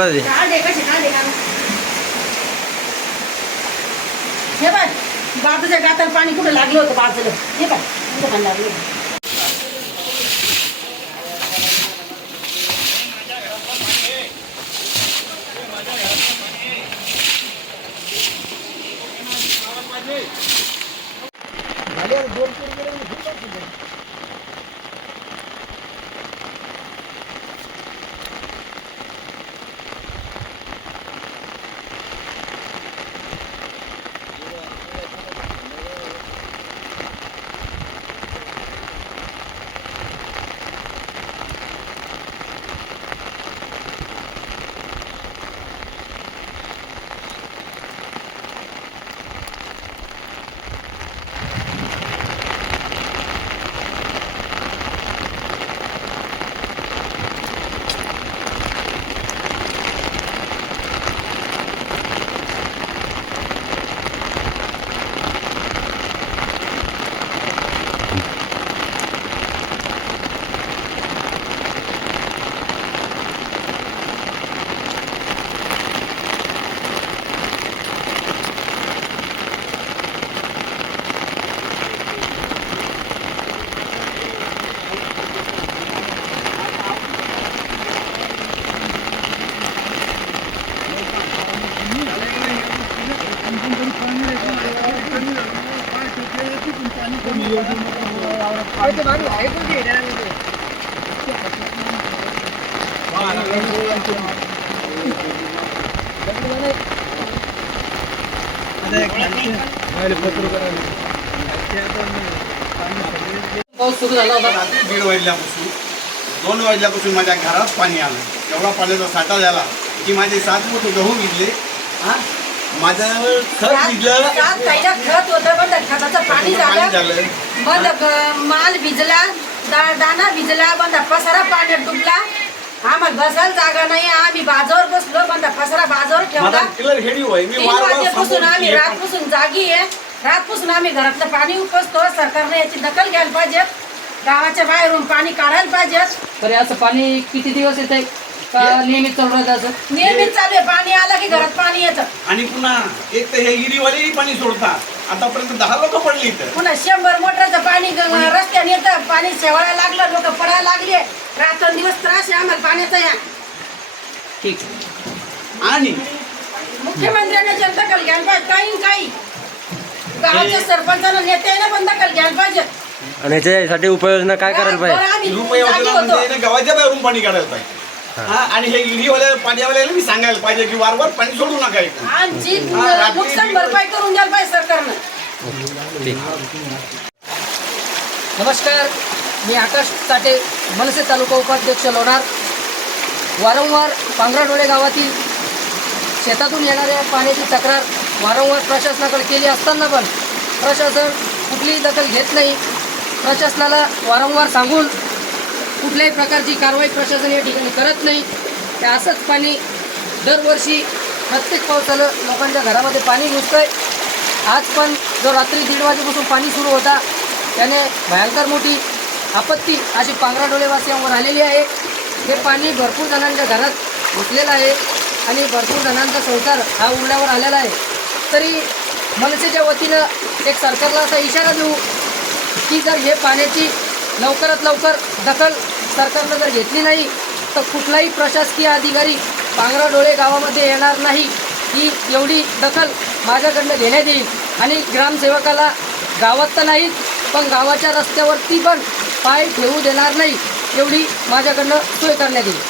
पाहिजे. हे बाय बाजूच्या गाताला पाणी कुठं लागलं होतं बाजूला. हे बाय कुठं पाणी लागलं. पाऊस सुरू झाला होता. 1:30 वाजल्यापासून 2 वाजल्यापासून माझ्या घरात पाणी आलं. एवढा पाण्याचा साठा झाला की माझे 7 मोठे गहू भिजले. माझं खत भिजलं, खत होतं पण खताचं पाणी झालं. मग माल भिजला, दाणा भिजला, बंदा पसारा पाण्यात डुबला. आम्हाला बसायला जागा नाही. आम्ही बाजावर बसलो, बंदा पसारा बाजावर ठेवला. 3 वाजेपासून आम्ही रातपासून जागी आहे. रातपासून आम्ही घरातलं पाणी उपसतो. सरकारने याची दखल घ्यायला पाहिजे. गावाच्या बाहेरून पाणी काढायला पाहिजे. तर असं पाणी किती दिवस येत का नियमित चालू राहतं? असं नियमित चालू आहे. पाणी आलं की घरात पाणी येतं. आणि पुन्हा एक तर हे गिरीवालेही पाणी सोडतात. आतापर्यंत 10 लोक पडली इथं. पुन्हा 100 मोटरचं पाणी रस्त्याने येतं. पाणी शेवाळायला लागलं, लोक पडायला लागले. रात्रंदिवस त्रास आहे आम्हाला पाण्याचा. या ठीक. आणि मुख्यमंत्र्यांनी दखल घ्यायला पाहिजे. काही गावाच्या सरपंचानं नेत्यानं पण दखल घ्यायला पाहिजे. आणि याच्यासाठी उपाययोजना काय करायला पाहिजे? उपाययोजना म्हणजे गावाच्या बाहेरून पाणी काढायला पाहिजे. आणि हे गिरीवाल्या पाण्यावाल्याला मी सांगायला पाहिजे की वारंवार पाणी सोडू नका. आमची नुकसान भरपाई करून द्यायला पाहिजे सरकारनं. नमस्कार, मी आकाश साठे, मनसे तालुका उपाध्यक्ष लोणार. वारंवार पांगराडोळे गावातील शेतातून येणाऱ्या पाण्याची तक्रार वारंवार प्रशासनाकडे केली असताना पण प्रशासन कुठलीही दखल घेत नाही. प्रशासनाला वारंवार सांगून कुठल्याही प्रकारची कारवाई प्रशासन या ठिकाणी करत नाही. ते असंच पाणी दरवर्षी प्रत्येक पावसाला लोकांच्या घरामध्ये पाणी घुसतं आहे. आज पण जो रात्री 1:30 वाजेपासून पाणी सुरू होता त्याने भयंकर मोठी आपत्ती अशी पांगराडोळेवासियांवर आलेली आहे. हे पाणी भरपूर जणांच्या घरात घुसलेलं आहे आणि भरपूर जणांचा संसार हा उघड्यावर आलेला आहे. तरी मनसेच्या वतीनं एक सरकारला असा इशारा देऊ की जर हे पाण्याची लवकरात लवकर दखल सरकारनं जर घेतली नाही तर कुठलाही प्रशासकीय अधिकारी पांगराडोळे गावामध्ये येणार नाही. ही एवढी दखल माझ्याकडनं घेण्यात येईल आणि ग्रामसेवकाला गावात तर नाहीच पण गावाच्या रस्त्यावरती पण पाय ठेवू देणार नाही एवढी माझ्याकडनं सोय करण्यात येईल.